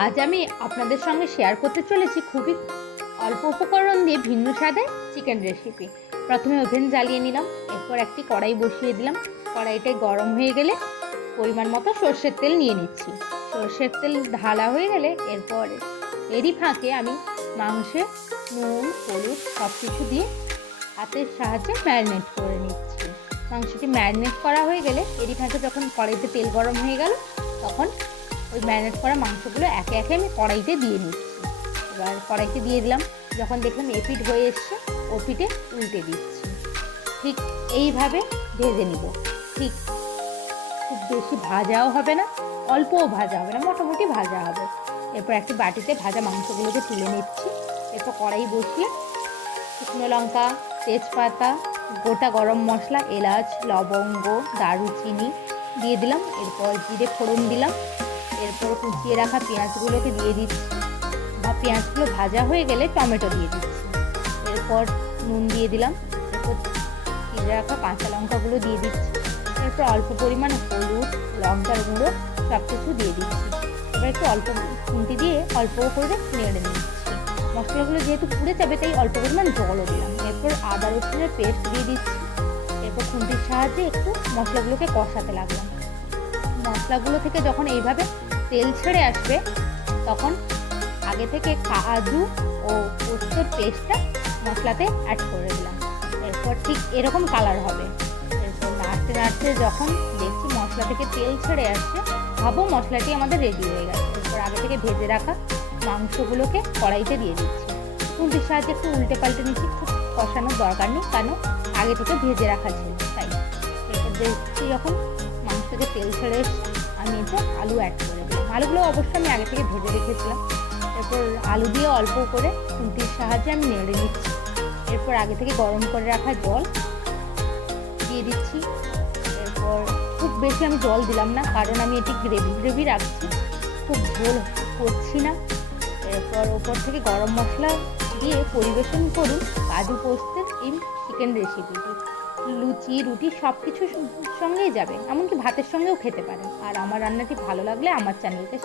আজ আমি আপনাদের সঙ্গে শেয়ার করতে চলেছি খুবই অল্প উপকরণ দিয়ে ভিন্ন স্বাদের চিকেন রেসিপি। প্রথমে ওভেন জ্বালিয়ে নিলাম, এরপর একটি কড়াই বসিয়ে দিলাম। কড়াইটাই গরম হয়ে গেলে পরিমাণ মতো সর্ষের তেল নিয়ে নিচ্ছি। সর্ষের তেল ঢালা হয়ে গেলে এরপর এরই ফাঁকে আমি মাংসে নুন হলুদ সব কিছু দিয়ে হাতের সাহায্যে ম্যারিনেট করে নিচ্ছি। মাংসটি ম্যারিনেট করা হয়ে গেলে এরই ফাঁকে যখন কড়াইতে তেল গরম হয়ে গেল তখন ওই ম্যারিনেট করা মাংসগুলো একে একে আমি কড়াইতে দিয়ে নিচ্ছি। এবার কড়াইতে দিয়ে দিলাম, যখন দেখলাম এপিঠ হয়ে এসছে ওপিঠে উল্টে দিচ্ছি। ঠিক এইভাবে ভেজে নিব। ঠিক খুব বেশি ভাজাও হবে না, অল্পও ভাজা হবে না, মোটামুটি ভাজা হবে। এরপর একটি বাটিতে ভাজা মাংসগুলোকে তুলে নিচ্ছি। এরপর কড়াই বসিয়ে শুকনো লঙ্কা, তেজপাতা, গোটা গরম মশলা, এলাচ, লবঙ্গ, দারুচিনি দিয়ে দিলাম। এরপর জিরে ফোড়ন দিলাম। এরপর কুচিয়ে রাখা পেঁয়াজগুলোকে দিয়ে দিচ্ছি। পেঁয়াজগুলো ভাজা হয়ে গেলে টমেটো দিয়ে দিচ্ছি। এরপর নুন দিয়ে দিলাম। এরপর চিড়ে রাখা কাঁচা লঙ্কাগুলো দিয়ে দিচ্ছি। এরপর অল্প পরিমাণ হলুদ, লঙ্কার গুঁড়ো সব কিছু দিয়ে দিচ্ছি। এবার একটু অল্প খুন্তি দিয়ে অল্প করে নেড়ে নিচ্ছি। মশলাগুলো যেহেতু পুড়ে যাবে তাই অল্প পরিমাণ জলও দিলাম। এরপর আদা রসুনের পেস্ট দিয়ে দিচ্ছি। এরপর খুন্তির সাহায্যে একটু মশলাগুলোকে কষাতে লাগলাম। মশলাগুলো থেকে যখন এইভাবে তেল ছেড়ে আসবে তখন আগে থেকে কাজু ও পোস্তর পেস্টটা মশলাতে অ্যাড করে দিলাম। এরপর ঠিক এরকম কালার হবে। এরপর নাড়তে নাড়তে যখন দেখছি মশলা থেকে তেল ছেড়ে আসছে ভাবো মশলাটি আমাদের রেডি হয়ে গেছে। এরপর আগে থেকে ভেজে রাখা মাংসগুলোকে কড়াইতে দিয়ে দিচ্ছি। খুন্তির সাহায্যে একটু উল্টে পাল্টে নিচ্ছি, খুব কষানোর দরকার নেই কারণ আগে থেকে ভেজে রাখা ছিল তাই। এরপর দেখছি যখন মাংস থেকে তেল ছেড়ে এসছে আমি এতে আলু অ্যাড করে দিলাম। আলুগুলো অবশ্যই আমি আগে থেকে ভেজে রেখেছিলাম। এরপর আলু দিয়ে অল্প করে খুন্তির সাহায্যে আমি নেড়ে নিচ্ছি। এরপর আগে থেকে গরম করে রাখা জল দিয়ে দিচ্ছি। এরপর খুব বেশি আমি জল দিলাম না কারণ আমি এটি গ্রেভি রাখছি, খুব ঝোল করছি না। এরপর ওপর থেকে গরম মশলা দিয়ে পরিবেশন করুন কাজু পোস্তের এই চিকেন রেসিপিটি। লুচি রুটি সব কিছুর সঙ্গেই যাবে, এমনকি ভাতের সঙ্গেও খেতে পারেন। আর আমার রান্নাটি ভালো লাগলে আমার চ্যানেলকে